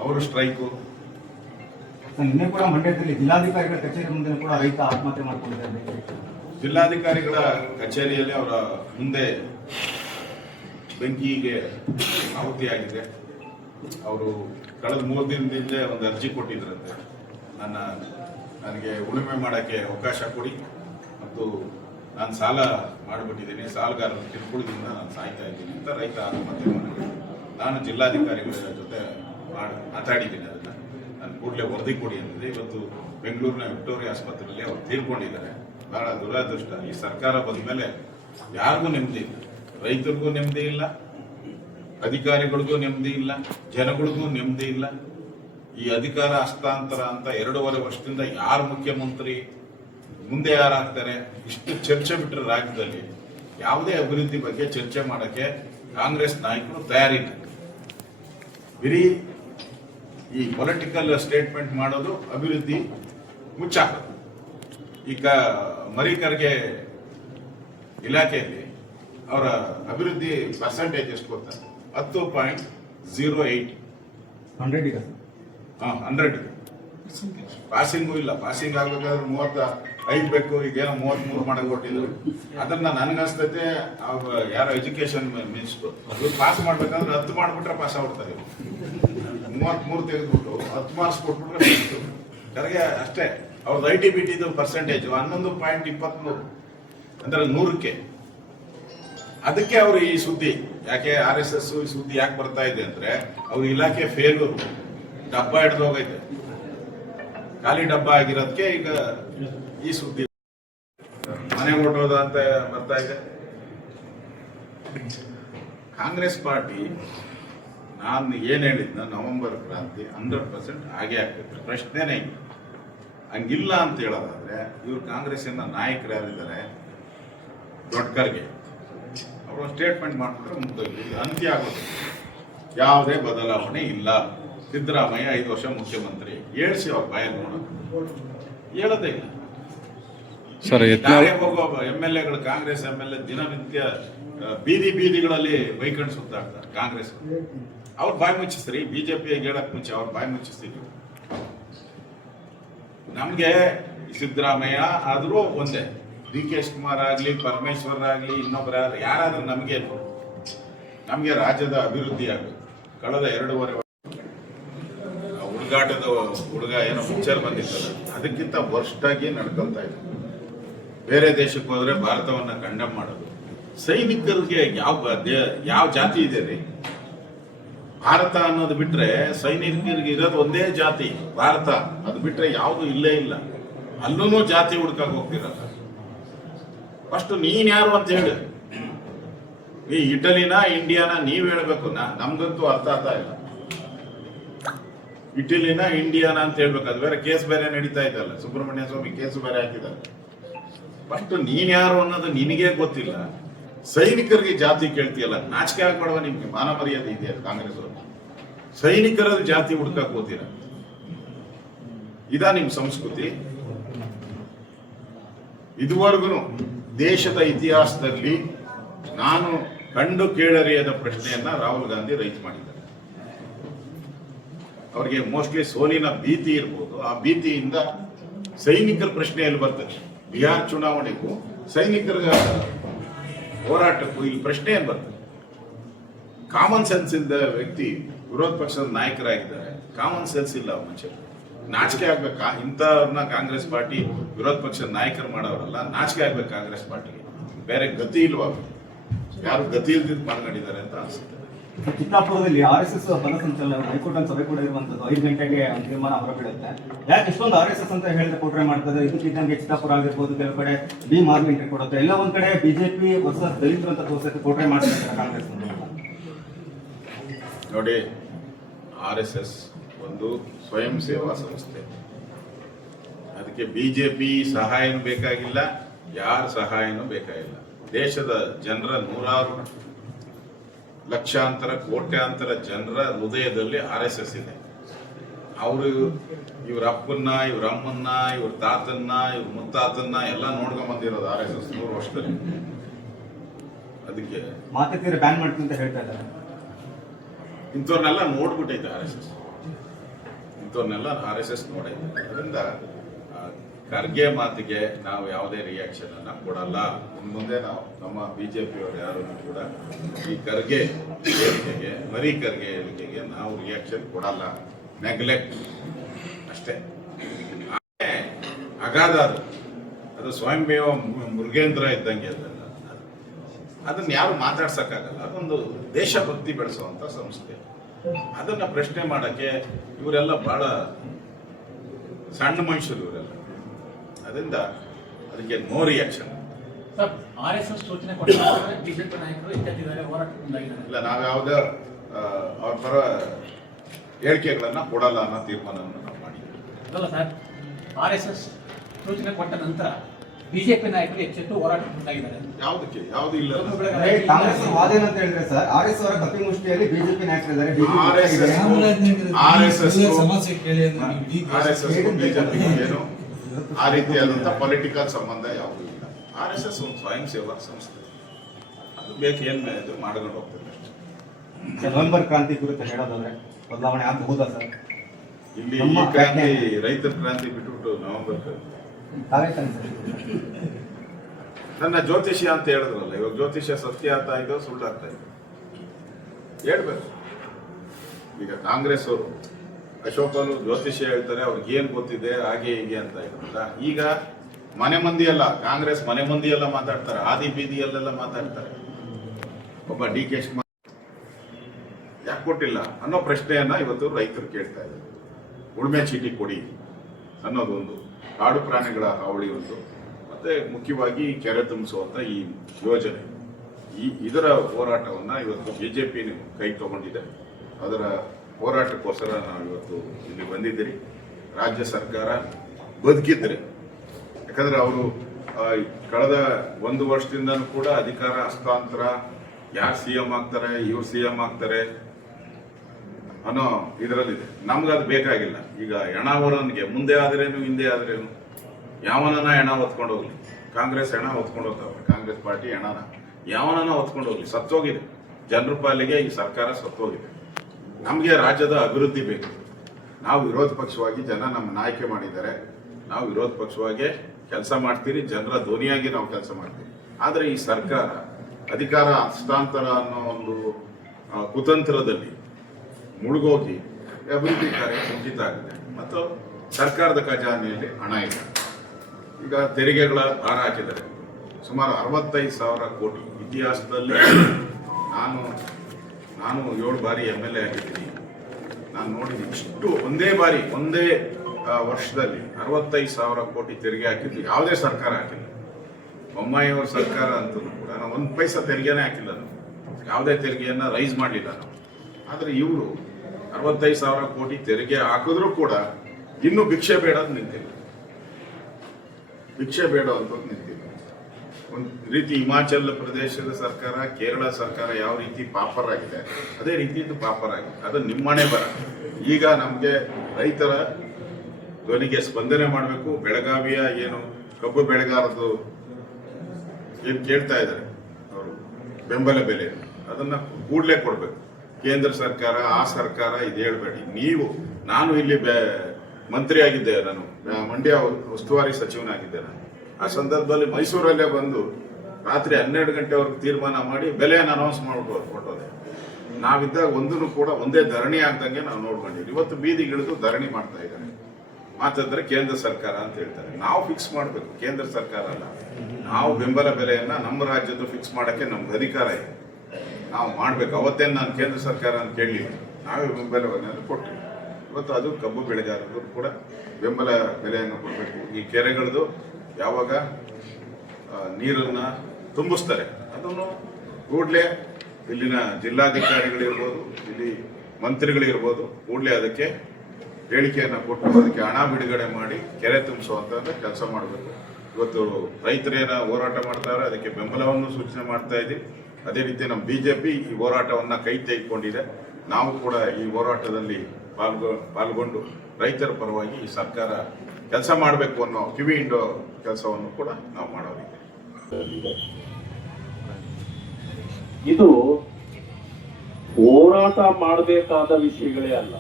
ಅವರು ಸ್ಟ್ರೈಕು. ನಿನ್ನೆ ಕೂಡ ಮಂಡ್ಯದಲ್ಲಿ ಜಿಲ್ಲಾಧಿಕಾರಿಗಳ ಕಚೇರಿ ಮುಂದೆ ಕೂಡ ರೈತ ಆತ್ಮಹತ್ಯೆ ಮಾಡ್ಕೊಂಡಿದ್ದಾರೆ. ಜಿಲ್ಲಾಧಿಕಾರಿಗಳ ಕಚೇರಿಯಲ್ಲಿ ಅವರ ಮುಂದೆ ಬೆಂಕಿಗೆ ಆಹುತಿಯಾಗಿದೆ. ಅವರು ಕಳೆದ ಮೂರು ದಿನದಿಂದ ಒಂದು ಅರ್ಜಿ ಕೊಟ್ಟಿದ್ರಂತೆ. ನನ್ನ, ನನಗೆ ಉಳುಮೆ ಮಾಡೋಕ್ಕೆ ಅವಕಾಶ ಕೊಡಿ ಮತ್ತು ನಾನು ಸಾಲ ಮಾಡಿಬಿಟ್ಟಿದ್ದೀನಿ. ಸಾಲಗಾರರು ತಿಳ್ಕೊಳ್ಳೋದ್ರಿಂದ ನಾನು ಸಾಯ್ತಾ ಇದ್ದೀನಿ ಅಂತ ರೈತ ಆತ್ಮಹತ್ಯೆ ಮಾಡಿದ್ದೀನಿ ನಾನು ಜಿಲ್ಲಾಧಿಕಾರಿಗಳ ಜೊತೆ ಮಾಡಿ, ಮಾತಾಡಿದ್ದೀನಿ ಅದನ್ನು. ನಾನು ಕೂಡಲೇ ವರದಿ ಕೊಡಿ ಅಂದಿದೆ ಇವತ್ತು ಬೆಂಗಳೂರಿನ ವಿಕ್ಟೋರಿಯಾ ಆಸ್ಪತ್ರೆಯಲ್ಲಿ ಅವರು ತೀರ್ಕೊಂಡಿದ್ದಾರೆ. ಬಹಳ ದುರಾದೃಷ್ಟ. ಈ ಸರ್ಕಾರ ಬಂದ ಮೇಲೆ ಯಾರಿಗೂ ನೆಮ್ಮದಿ ಇಲ್ಲ. ರೈತರಿಗೂ ನೆಮ್ಮದಿ ಇಲ್ಲ, ಅಧಿಕಾರಿಗಳಿಗೂ ನೆಮ್ಮದಿ ಇಲ್ಲ, ಜನಗಳಿಗೂ ನೆಮ್ಮದಿ ಇಲ್ಲ. ಈ ಅಧಿಕಾರ ಹಸ್ತಾಂತರ ಅಂತ ಎರಡೂವರೆ ವರ್ಷದಿಂದ ಯಾರು ಮುಖ್ಯಮಂತ್ರಿ ಮುಂದೆ ಯಾರಾಗ್ತಾರೆ ಇಷ್ಟು ಚರ್ಚೆ ಬಿಟ್ಟರೆ ರಾಜ್ಯದಲ್ಲಿ ಯಾವುದೇ ಅಭಿವೃದ್ಧಿ ಬಗ್ಗೆ ಚರ್ಚೆ ಮಾಡಕ್ಕೆ ಕಾಂಗ್ರೆಸ್ ನಾಯಕರು ತಯಾರಿಲ್ಲ. ಬರೀ ಈ ಪೊಲಿಟಿಕಲ್ ಸ್ಟೇಟ್ಮೆಂಟ್ ಮಾಡೋದು ಅಭಿವೃದ್ಧಿ ಮುಚ್ಚಾಕೋದು ಈಗ ಮರಿಕರ್ಗೆ ಇಲಾಖೆಯಲ್ಲಿ ಅವರ ಅಭಿವೃದ್ಧಿ ಪರ್ಸೆಂಟೇಜ್ ಎಷ್ಟು ಗೊತ್ತಾ? ಹತ್ತು ಪಾಯಿಂಟ್ ಝೀರೋ ಏಯ್ಟ್ ಹಂಡ್ರೆಡ್ ಇದೆ ಹಾಂ ಹಂಡ್ರೆಡ್ ಪಾಸಿಂಗು ಇಲ್ಲ. ಪಾಸಿಂಗ್ ಆಗ್ಬೇಕಾದ್ರೆ ಮೂವತ್ತ ಐದು ಬೇಕು. ಈಗೇನೋ ಮೂವತ್ತ್ ಮೂರು ಮಾಡಕ್ ಕೊಟ್ಟಿದ್ರು. ಅದನ್ನ ನನಗನ್ಸ್ತೈತೆ ಅವ್ರ ಯಾರೋ ಎಜುಕೇಶನ್ ಮಿನಿಸ್ಟ್ರು ಅದು ಪಾಸ್ ಮಾಡ್ಬೇಕಂದ್ರೆ ಹತ್ತು ಮಾಡಿಬಿಟ್ರೆ ಪಾಸ್ ಆಗ್ಬಿಡ್ತಾರೆ. ಮೂವತ್ತ್ ಮೂರು ತೆಗೆದ್ಬಿಟ್ಟು ಹತ್ತು ಮಾರ್ಕ್ಸ್ ಕೊಟ್ಬಿಟ್ರೆ. ಕರೆಗೆ ಅಷ್ಟೇ. ಅವ್ರದ್ದು ಐ ಟಿ ಬಿ ಟಿದು ಪರ್ಸೆಂಟೇಜ್ ಹನ್ನೊಂದು ಪಾಯಿಂಟ್ ಇಪ್ಪತ್ಮೂರು. ಅಂದ್ರೆ ನೂರಕ್ಕೆ. ಅದಕ್ಕೆ ಅವರು ಈ ಸುದ್ದಿ, ಯಾಕೆ ಆರ್ ಎಸ್ ಎಸ್ ಈ ಸುದ್ದಿ ಯಾಕೆ ಬರ್ತಾ ಇದೆ ಅಂದ್ರೆ, ಅವ್ರ ಇಲಾಖೆ ಫೇಲ್ಯೂರ್ ಡಬ್ಬ ಹಿಡ್ದು ಹೋಗೈತೆ. ಖಾಲಿ ಡಬ್ಬ ಆಗಿರೋದಕ್ಕೆ ಈಗ ಈ ಸುದ್ದಿ ಮನೆ ಹೊಟ್ಟೋದ ಅಂತ ಬರ್ತಾ ಇದೆ. ಕಾಂಗ್ರೆಸ್ ಪಾರ್ಟಿ, ನಾನು ಏನ್ ಹೇಳಿದ್ನ, ನವೆಂಬರ್ ಕ್ರಾಂತಿ ಹಂಡ್ರೆಡ್ ಪರ್ಸೆಂಟ್ ಹಾಗೆ ಆಗ್ತೈತೆ ಪ್ರಶ್ನೆನೇ ಇಲ್ಲ. ಹಂಗಿಲ್ಲ ಅಂತ ಹೇಳೋದಾದ್ರೆ, ಇವ್ರು ಕಾಂಗ್ರೆಸ್ಸಿನ ನಾಯಕರು ಯಾರಿದ್ದಾರೆ ದೊಡ್ಡ ಖರ್ಗೆ ಅವರು ಸ್ಟೇಟ್ಮೆಂಟ್ ಮಾಡಿಬಿಟ್ರೆ ಮುಗ್ದೋಗಿ ಅಂತ್ಯ ಆಗೋದು. ಯಾವುದೇ ಬದಲಾವಣೆ ಇಲ್ಲ. ಸಿದ್ದರಾಮಯ್ಯ ಐದು ವರ್ಷ ಮುಖ್ಯಮಂತ್ರಿ. ಹೇಳ್ಸಿ ಅವ್ರ ಬಾಯಲ್ಲಿ ನೋಡೋದು. ಹೇಳೋದೇ ಇಲ್ಲ. ಸರ್ ಹೋಗೋ ಎಂ ಎಲ್ ಎಗಳು ಕಾಂಗ್ರೆಸ್ ಎಂ ಎಲ್ ಎ ದಿನನಿತ್ಯ ಬೀದಿ ಬೀದಿಗಳಲ್ಲಿ ಬೈಕಂಡು ಸುತ್ತಾಡ್ತಾರೆ ಕಾಂಗ್ರೆಸ್ ಅವ್ರ. ಬಾಯಿ ಮುಚ್ಚಿಸ್ರಿ. ಬಿಜೆಪಿ ಹೇಳಕ್ ಮುಂಚೆ ಅವ್ರ ಬಾಯಿ ಮುಚ್ಚಿಸ್ತಿದ್ರು ನಮ್ಗೆ ಸಿದ್ದರಾಮಯ್ಯ ಆದರೂ ಒಂದೇ. ಡಿ ಕೆ ಶಿವಕುಮಾರ್ ಆಗಲಿ, ಪರಮೇಶ್ವರ್ ಆಗಲಿ ಇನ್ನೊಬ್ಬರ ಯಾರಾದರೂ ನಮಗೆ ನಮಗೆ ರಾಜ್ಯದ ಅಭಿವೃದ್ಧಿ ಆಗಬೇಕು. ಕಳೆದ ಎರಡೂವರೆ ಹುಡುಗಾಟದ ಹುಡುಗ ಏನೋ ಪಿಕ್ಚರ್ ಬಂದಿತ್ತಲ್ಲ ಅದಕ್ಕಿಂತ ವರ್ಸ್ಟಾಗಿ ನಡ್ಕೊಳ್ತಾ ಇದೆ. ಬೇರೆ ದೇಶಕ್ಕೆ ಹೋದ್ರೆ ಭಾರತವನ್ನು ಕಂಡಮ್ ಮಾಡೋದು. ಸೈನಿಕರಿಗೆ ಯಾವ ಯಾವ ಜಾತಿ ಇದೆ ರೀ? ಭಾರತ ಅನ್ನೋದು ಬಿಟ್ರೆ ಸೈನಿಕರಿಗೆ ಇರೋದು ಒಂದೇ ಜಾತಿ. ಭಾರತ, ಅದು ಬಿಟ್ರೆ ಯಾವುದು ಇಲ್ಲೇ ಇಲ್ಲ. ಅಲ್ಲೂ ಜಾತಿ ಹುಡ್ಕಕ್ಕೆ ಹೋಗ್ತಿರಲ್ಲ. ಫಸ್ಟ್ ನೀನ್ ಯಾರು ಅಂತ ಹೇಳಿ. ಈ ಇಟಲಿನ, ಇಂಡಿಯಾನ ನೀವ್ ಹೇಳ್ಬೇಕು. ನಾ ನಮ್ಗಂತೂ ಅರ್ಥ ಆಗ್ತಾ ಇಲ್ಲ. ಇಟಲಿನ, ಇಂಡಿಯಾನ ಅಂತ ಹೇಳ್ಬೇಕು. ಅದು ಬೇರೆ ಕೇಸ್ ಬೇರೆ ನಡೀತಾ ಇದ್ದಲ್ಲ ಸುಬ್ರಹ್ಮಣ್ಯ ಸ್ವಾಮಿ ಕೇಸ್ ಬೇರೆ ಹಾಕಿದ್ದಾರೆ. ಫಸ್ಟ್ ನೀನ್ ಯಾರು ಅನ್ನೋದು ನಿನಗೆ ಗೊತ್ತಿಲ್ಲ. ಸೈನಿಕರಿಗೆ ಜಾತಿ ಕೇಳ್ತಿಯಲ್ಲ, ನಾಚಿಕೆ ಆಗ್ಬಾರ್ದ ನಿಮ್ಗೆ. ಮಾನ ಮರ್ಯಾದೆ ಇದೆಯಾ ಕಾಂಗ್ರೆಸ್ ಅವರು? ಸೈನಿಕರ ಜಾತಿ ಹುಡ್ಕಕ್ ಹೋತೀರ ಇದಾ ನಿಮ್ ಸಂಸ್ಕೃತಿ? ಇದುವರೆಗೂ ದೇಶದ ಇತಿಹಾಸದಲ್ಲಿ ನಾನು ಕಂಡು ಕೇಳರಿಯದ ಪ್ರಶ್ನೆಯನ್ನ ರಾಹುಲ್ ಗಾಂಧಿ ರೈಸ್ ಮಾಡಿದ್ದಾರೆ. ಅವರಿಗೆ ಮೋಸ್ಟ್ಲಿ ಸೋಲಿನ ಭೀತಿ ಇರ್ಬೋದು. ಆ ಭೀತಿಯಿಂದ ಸೈನಿಕರ ಪ್ರಶ್ನೆಯಲ್ಲಿ ಬರ್ತದೆ ಬಿಹಾರ್ ಚುನಾವಣೆಗೂ ಸೈನಿಕರ ಹೋರಾಟಕ್ಕೂ ಇಲ್ಲಿ ಪ್ರಶ್ನೆ ಏನ್ ಬರ್ತದೆ. ಕಾಮನ್ ಸೆನ್ಸ್ ಇಲ್ಲದ ವ್ಯಕ್ತಿ ವಿರೋಧ ಪಕ್ಷದ ನಾಯಕರಾಗಿದ್ದಾರೆ. ಕಾಮನ್ ಸೆನ್ಸ್ ಇಲ್ಲ ಅವ್ರ ಮನುಷ್ಯ ನಾಚಿಕೆ ಆಗ್ಬೇಕಾ? ಇಂಥವ್ರನ್ನ ಕಾಂಗ್ರೆಸ್ ಪಾರ್ಟಿ ವಿರೋಧ ಪಕ್ಷದ ನಾಯಕರು ಮಾಡೋರಲ್ಲ ನಾಚಿಕೆ ಆಗ್ಬೇಕು ಕಾಂಗ್ರೆಸ್ ಪಾರ್ಟಿಗೆ. ಬೇರೆ ಗತಿ ಇಲ್ವಾ? ಯಾರು ಗತಿ ಇಲ್ದಿದ್ದು ಮಾತನಾಡಿದ್ದಾರೆ ಅಂತ ಅನ್ಸುತ್ತೆ. ಚಿತ್ತಾಪುರದಲ್ಲಿ ಆರ್ ಎಸ್ ಎಸ್ ಪಥಸಂಚಲನ ಹೈಕೋರ್ಟ್ ಸಭೆ ಕೂಡ ಇರುವಂತದ್ದು ಐದು ಗಂಟೆಗೆ ಒಂದು ತೀರ್ಮಾನ ಹೊರಬೀಳುತ್ತೆ ಯಾಕೆ ಇಷ್ಟೊಂದು ಆರ್ ಎಸ್ ಎಸ್ ಅಂತ ಹೇಳಿದ ಕೊಟ್ರೆ ಮಾಡ್ತದೆ? ಇದಕ್ಕಿದ್ದಂಗೆ ಚಿತ್ತಾಪುರ ಆಗಿರ್ಬೋದು ಕೆಲವು ಕಡೆ ಬಿ ಮಾರ್ಗ್ ಎಂಟ್ರಿ ಕೊಡುತ್ತೆ. ಎಲ್ಲ ಒಂದ್ ಕಡೆ ಬಿಜೆಪಿ ಹೊಸ ದಲಿತರು ಅಂತ ತೋರ್ಸಕ್ಕೆ ಕೊಟ್ರೆ ಮಾಡ್ತಾರೆ ಕಾಂಗ್ರೆಸ್ ನೋಡಿ ಆರ್ ಎಸ್ ಎಸ್ ಒಂದು ಸ್ವಯಂ ಸೇವಾ ಸಂಸ್ಥೆ. ಅದಕ್ಕೆ ಬಿಜೆಪಿ ಸಹಾಯನೂ ಬೇಕಾಗಿಲ್ಲ ಯಾರ ಸಹಾಯನೂ ಬೇಕಾಗಿಲ್ಲ. ದೇಶದ ಜನರ ನೂರಾರು ಲಕ್ಷಾಂತರ ಕೋಟ್ಯಾಂತರ ಜನರ ಹೃದಯದಲ್ಲಿ ಆರ್ ಎಸ್ ಎಸ್ ಇದೆ. ಅವರು ಇವ್ರ ಅಪ್ಪನ್ನ ಇವ್ರ ಅಮ್ಮನ್ನ ಇವ್ರ ತಾತನ್ನ ಇವ್ರ ಮುತ್ತಾತನ್ನ ಎಲ್ಲ ನೋಡ್ಕೊಂಡ್ ಬಂದಿರೋದು ಆರ್ ಎಸ್ ಎಸ್ ನೂರು ವರ್ಷದಲ್ಲಿ. ಅದಕ್ಕೆ ಬ್ಯಾನ್ ಮಾಡ್ತೀನಿ ಅಂತ ಹೇಳ್ತಾ ಇದ್ದಾರೆ. ಇಂಥವ್ರನ್ನೆಲ್ಲ ನೋಡ್ಬಿಟ್ಟೈತೆ ಆರ್ ಎಸ್ ಎಸ್. ಇಂಥವ್ರನ್ನೆಲ್ಲ ಆರ್ ಎಸ್ ಎಸ್ ನೋಡೈತೆ ಅದರಿಂದ ಖರ್ಗೆ ಮಾತಿಗೆ ನಾವು ಯಾವುದೇ ರಿಯಾಕ್ಷನ್ ಅನ್ನ ಕೊಡಲ್ಲ. ಇನ್ನು ಮುಂದೆ ನಾವು ನಮ್ಮ ಬಿಜೆಪಿಯವರು ಯಾರು ಕೂಡ ಈ ಖರ್ಗೆ ಹೇಳಿಕೆಗೆ ಮರಿ ಖರ್ಗೆ ಹೇಳಿಕೆಗೆ ನಾವು ರಿಯಾಕ್ಷನ್ ಕೊಡಲ್ಲ. ನೆಗ್ಲೆಕ್ಟ್ ಅಷ್ಟೇ. ಅಗಾಧ ಅದು. ಅದು ಮುರುಗೇಂದ್ರ ಮೃ- ಮೃಗೇಂದ್ರ ಇದ್ದಂಗೆ ಅದನ್ನು ಅದನ್ನ ಯಾರು ಮಾತಾಡ್ಸಕ್ಕಾಗಲ್ಲ. ಅದೊಂದು ದೇಶಭಕ್ತಿ ಬೆಳೆಸುವಂತ ಸಂಸ್ಥೆ. ಅದನ್ನ ಪ್ರಶ್ನೆ ಮಾಡಕ್ಕೆ ಇವರೆಲ್ಲ ಬಹಳ ಸಣ್ಣ ಮನುಷ್ಯರು ಇವರೆಲ್ಲ. ಅದರಿಂದ ಅದಕ್ಕೆ ನೋ ರಿಯಾಕ್ಷನ್ ಇಲ್ಲ ನಾವು ಯಾವುದೇ ಅವ್ರ ಪರ ಹೇಳಿಕೆಗಳನ್ನ ಕೊಡಲ್ಲ ಅನ್ನೋ ತೀರ್ಮಾನವನ್ನು ನಾವು ಮಾಡಿದ್ದೀವಿ. ಆರ್ ಎಸ್ ಎಸ್ ಸೂಚನೆ ಕೊಟ್ಟ ನಂತರ ಬಿಜೆಪಿ ನಾಯಕರು ಎಚ್ಚೆತ್ತು ಹೋರಾಟ ಮುಂದಾಗಿದ್ದಾರೆ ಯಾವುದಕ್ಕೆ? ಯಾವುದು ಇಲ್ಲ. ಕಾಂಗ್ರೆಸ್ ವಾದ ಅಂತ ಹೇಳಿದ್ರೆ ಸರ್ ಆರ್ ಎಸ್ ಅವರ ಕಪಿಮುಷ್ಟಿಯಲ್ಲಿ BJP ನಾಯಕರಿದ್ದಾರೆ R S S R S S ಸಮಸ್ಯೆ ಕೇಳಿ ಆರ್ ಎಸ್ ಎಸ್ ಬಿಜೆಪಿ ಏನು? ಆ ರೀತಿಯಾದಂತ ಪೊಲಿಟಿಕಲ್ ಸಂಬಂಧ ಯಾವುದೂ ಇಲ್ಲ. ಆರ್ ಎಸ್ ಎಸ್ ಒಂದು ಸ್ವಯಂ ಸೇವಾ ಸಂಸ್ಥೆ. ಅದು ಬೇಕು ಏನ್ ಇದು ಮಾಡ್ಕೊಂಡು ಹೋಗ್ತಾರೆ ನವೆಂಬರ್ ಕ್ರಾಂತಿ ಕುರಿತು ಹೇಳೋದಾದ್ರೆ ಬದಲಾವಣೆ ಆಗಬಹುದಾ ಸರ್? ಇಲ್ಲಿ ಕ್ರಾಂತಿ ರೈತರ ಕ್ರಾಂತಿ ಬಿಟ್ಬಿಟ್ಟು ನವೆಂಬರ್ ಕ್ರಾಂತಿ. ನನ್ನ ಜ್ಯೋತಿಷಿ ಅಂತ ಹೇಳಿದ್ರಲ್ಲ, ಇವಾಗ ಜ್ಯೋತಿಷ್ಯ ಸತ್ಯ ಆಗ್ತಾ ಇದೋ ಸುಳ್ಳು ಆಗ್ತಾ ಇದೆ. ಹೇಳ್ಬೇಕು. ಈಗ ಕಾಂಗ್ರೆಸ್ ಅವರು ಅಶೋಕನು ಜ್ಯೋತಿಷ್ಯ ಹೇಳ್ತಾರೆ, ಅವ್ರಿಗೆ ಏನ್ ಗೊತ್ತಿದೆ, ಹಾಗೆ ಹೀಗೆ ಅಂತ ಇದ್ರಲ್ಲ ಈಗ ಮನೆ ಮಂದಿ ಅಲ್ಲ, ಕಾಂಗ್ರೆಸ್ ಮನೆ ಮಂದಿ ಎಲ್ಲ ಮಾತಾಡ್ತಾರೆ, ಆದಿ ಬೀದಿಯಲ್ಲೆಲ್ಲ ಮಾತಾಡ್ತಾರೆ. ಒಬ್ಬ ಡಿ ಕೆ ಯಾಕೆ ಕೊಟ್ಟಿಲ್ಲ ಅನ್ನೋ ಪ್ರಶ್ನೆಯನ್ನ ಇವತ್ತು ರೈತರು ಕೇಳ್ತಾ ಇದ್ದಾರೆ. ಉಳುಮೆ ಚೀಟಿ ಕೊಡಿ ಅನ್ನೋದೊಂದು. ಕಾಡು ಪ್ರಾಣಿಗಳ ಹಾವಳಿ ಒಂದು. ಮತ್ತೆ ಮುಖ್ಯವಾಗಿ ಕೆರೆ ತುಂಬಿಸುವಂತ ಈ ಯೋಜನೆ. ಈ ಇದರ ಹೋರಾಟವನ್ನ ಇವತ್ತು ಬಿಜೆಪಿ ಕೈ ತಗೊಂಡಿದೆ. ಅದರ ಹೋರಾಟಕ್ಕೋಸ್ಕರ ನಾವು ಇವತ್ತು ಇಲ್ಲಿ ಬಂದಿದ್ದೀರಿ. ರಾಜ್ಯ ಸರ್ಕಾರ ಬದುಕಿದ್ರೆ. ಯಾಕಂದ್ರೆ ಅವರು ಕಳೆದ ಒಂದು ವರ್ಷದಿಂದನೂ ಕೂಡ ಅಧಿಕಾರ ಹಸ್ತಾಂತರ, ಯಾರು ಸಿ ಎಂ ಆಗ್ತಾರೆ, ಇವ್ರು ಸಿ ಎಂ ಆಗ್ತಾರೆ ಅನ್ನೋ ಇದರಲ್ಲಿದೆ. ನಮ್ಗೆ ಅದು ಬೇಕಾಗಿಲ್ಲ. ಈಗ ಹೆಣ ಹೊರನ್ಗೆ ಮುಂದೆ ಆದ್ರೇನು, ಹಿಂದೆ ಆದ್ರೇನು? ಯಾವನನ್ನ ಹೆಣ ಹೊತ್ಕೊಂಡು ಹೋಗ್ಲಿ? ಕಾಂಗ್ರೆಸ್ ಹೆಣ ಹೊತ್ಕೊಂಡು ಹೋಗ್ತಾವೆ ಕಾಂಗ್ರೆಸ್ ಪಾರ್ಟಿ ಹೆಣನ ಯಾವನನ್ನ ಹೊತ್ಕೊಂಡು ಹೋಗ್ಲಿ? ಸತ್ತೋಗಿದೆ. ಜನರ ಪಾಲಿಗೆ ಈ ಸರ್ಕಾರ ಸತ್ತೋಗಿದೆ. ನಮಗೆ ರಾಜ್ಯದ ಅಭಿವೃದ್ಧಿ ಬೇಕು. ನಾವು ವಿರೋಧ ಪಕ್ಷವಾಗಿ ಜನ ನಮ್ಮ ಆಯ್ಕೆ ಮಾಡಿದ್ದಾರೆ. ನಾವು ವಿರೋಧ ಪಕ್ಷವಾಗಿ ಕೆಲಸ ಮಾಡ್ತೀರಿ. ಜನರ ಧ್ವನಿಯಾಗಿ ನಾವು ಕೆಲಸ ಮಾಡ್ತೀವಿ ಆದರೆ ಈ ಸರ್ಕಾರ ಅಧಿಕಾರ ಹಸ್ತಾಂತರ ಅನ್ನೋ ಒಂದು ಕುತಂತ್ರದಲ್ಲಿ ಮುಳುಗೋಗಿ ಅಭಿವೃದ್ಧಿ ಕಾರ್ಯ ಕುಂಠಿತ ಆಗಿದೆ. ಮತ್ತು ಸರ್ಕಾರದ ಖಜಾನೆಯಲ್ಲಿ ಹಣ ಇಲ್ಲ ಈಗ ತೆರಿಗೆಗಳ ಭಾರ ಹಾಕಿದ್ದಾರೆ. ಸುಮಾರು ಅರವತ್ತೈದು ಸಾವಿರ ಕೋಟಿ. ಇತಿಹಾಸದಲ್ಲಿ ನಾನು ನಾನು ಏಳು ಬಾರಿ ಎಂ ಎಲ್ ಎ ಆಗಿದ್ದೀನಿ. ನಾನು ನೋಡಿದ್ದೀನಿ. ಇಷ್ಟು ಒಂದೇ ಬಾರಿ, ಒಂದೇ ವರ್ಷದಲ್ಲಿ ಅರವತ್ತೈದು ಸಾವಿರ ಕೋಟಿ ತೆರಿಗೆ ಹಾಕಿದ್ದು ಯಾವುದೇ ಸರ್ಕಾರ ಹಾಕಿಲ್ಲ. ಬೊಮ್ಮಾಯಿಯವರ ಸರ್ಕಾರ ಅಂತೂ ಕೂಡ ನಾನು ಒಂದು ಪೈಸಾ ತೆರಿಗೆನೇ ಹಾಕಿಲ್ಲ ನಾನು ಯಾವುದೇ ತೆರಿಗೆಯನ್ನು ರೈಸ್ ಮಾಡಲಿಲ್ಲ ನಾವು. ಆದರೆ ಇವರು ಅರವತ್ತೈದು ಸಾವಿರ ಕೋಟಿ ತೆರಿಗೆ ಹಾಕಿದ್ರು ಕೂಡ ಇನ್ನೂ ಭಿಕ್ಷೆ ಬೇಡ ಅಂತ ನಿಂತಿಲ್ಲ. ಭಿಕ್ಷೆ ಬೇಡ ಅಂತ ನಿಂತಿಲ್ಲ. ಒಂದು ರೀತಿ ಹಿಮಾಚಲ ಪ್ರದೇಶದ ಸರ್ಕಾರ, ಕೇರಳ ಸರ್ಕಾರ ಯಾವ ರೀತಿ ಪಾಪರ್ ಆಗಿದೆ ಅದೇ ರೀತಿ ಇದು ಪಾಪರ್ ಆಗಿದೆ ಅದು ನಿಮ್ಮನೆ ಬರ. ಈಗ ನಮಗೆ ರೈತರ ಧ್ವನಿಗೆ ಸ್ಪಂದನೆ ಮಾಡಬೇಕು. ಬೆಳಗಾವಿಯ ಏನು ಕಬ್ಬು ಬೆಳೆಗಾರದು ಏನು ಕೇಳ್ತಾ ಇದ್ದಾರೆ? ಅವರು ಬೆಂಬಲ ಬೆಲೆ. ಅದನ್ನ ಕೂಡಲೇ ಕೊಡಬೇಕು. ಕೇಂದ್ರ ಸರ್ಕಾರ, ಆ ಸರ್ಕಾರ ಇದು ಹೇಳ್ಬೇಡಿ. ನೀವು, ನಾನು ಇಲ್ಲಿ ಮಂತ್ರಿ ಆಗಿದ್ದೆ ನಾನು. ಮಂಡ್ಯ ಉಸ್ತುವಾರಿ ಸಚಿವನಾಗಿದ್ದೆ ನಾನು. ಆ ಸಂದರ್ಭದಲ್ಲಿ ಮೈಸೂರಲ್ಲೇ ಬಂದು ರಾತ್ರಿ ಹನ್ನೆರಡು ಗಂಟೆವರೆಗೆ ತೀರ್ಮಾನ ಮಾಡಿ ಬೆಲೆಯನ್ನು ಅನೌನ್ಸ್ ಮಾಡ್ಬಿಟ್ಟು ಕೊಟ್ಟೋದೆ. ನಾವಿದ್ದಾಗ ಒಂದನ್ನು ಕೂಡ ಒಂದೇ ಧರಣಿ ಆಗ್ದಂಗೆ ನಾವು ನೋಡ್ಕೊಂಡಿದ್ವಿ ಇವತ್ತು ಬೀದಿಗಿಳಿದು ಧರಣಿ ಮಾಡ್ತಾ ಇದ್ದಾರೆ. ಮಾತಾಡಿದ್ರೆ ಕೇಂದ್ರ ಸರ್ಕಾರ ಅಂತ ಹೇಳ್ತಾರೆ. ನಾವು ಫಿಕ್ಸ್ ಮಾಡಬೇಕು. ಕೇಂದ್ರ ಸರ್ಕಾರ ಅಲ್ಲ. ನಾವು ಬೆಂಬಲ ಬೆಲೆಯನ್ನು ನಮ್ಮ ರಾಜ್ಯದ್ದು ಫಿಕ್ಸ್ ಮಾಡೋಕ್ಕೆ ನಮ್ಗೆ ಅಧಿಕಾರ ಇದೆ. ನಾವು ಮಾಡಬೇಕು. ಅವತ್ತೇನು ನಾನು ಕೇಂದ್ರ ಸರ್ಕಾರ ಅಂತ ಕೇಳಲಿಲ್ಲ. ನಾವೇ ಬೆಂಬಲವನ್ನು ಕೊಟ್ಟಿವಿ ಇವತ್ತು ಅದು ಕಬ್ಬು ಬೆಳೆಗಾರರು ಕೂಡ ಬೆಂಬಲ ಬೆಲೆಯನ್ನು ಕೊಡಬೇಕು. ಈ ಕೆರೆಗಳದು ಯಾವಾಗ ನೀರನ್ನು ತುಂಬಿಸ್ತಾರೆ. ಅದನ್ನು ಕೂಡಲೇ ಇಲ್ಲಿನ ಜಿಲ್ಲಾಧಿಕಾರಿಗಳಿರ್ಬೋದು, ಇಲ್ಲಿ ಮಂತ್ರಿಗಳಿರ್ಬೋದು ಕೂಡಲೇ ಅದಕ್ಕೆ ಹೇಳಿಕೆಯನ್ನು ಕೊಟ್ಟು ಅದಕ್ಕೆ ಹಣ ಬಿಡುಗಡೆ ಮಾಡಿ ಕೆರೆ ತುಂಬಿಸುವಂಥದ್ದು ಕೆಲಸ ಮಾಡಬೇಕು. ಇವತ್ತು ರೈತರೇನ ಹೋರಾಟ ಮಾಡ್ತಾರೆ ಅದಕ್ಕೆ ಬೆಂಬಲವನ್ನು ಸೂಚನೆ ಮಾಡ್ತಾ ಇದ್ದೀವಿ. ಅದೇ ರೀತಿ ನಮ್ಮ ಬಿಜೆಪಿ ಈ ಹೋರಾಟವನ್ನು ಕೈ ತೆಗೆದುಕೊಂಡಿದೆ. ನಾವು ಕೂಡ ಈ ಹೋರಾಟದಲ್ಲಿ ಪಾಲ್ಗೊ, ಪಾಲ್ಗೊಂಡು ರೈತರ ಪರವಾಗಿ ಈ ಸರ್ಕಾರ ಕೆಲಸ ಮಾಡಬೇಕು ಅನ್ನೋ ಕಿವಿ ಹಿಂಡೋ ಕೆಲಸವನ್ನು ಕೂಡ ನಾವು ಮಾಡೋದಿದೆ. ಇದು ಹೋರಾಟ ಮಾಡಬೇಕಾದ ವಿಷಯಗಳೇ ಅಲ್ಲ.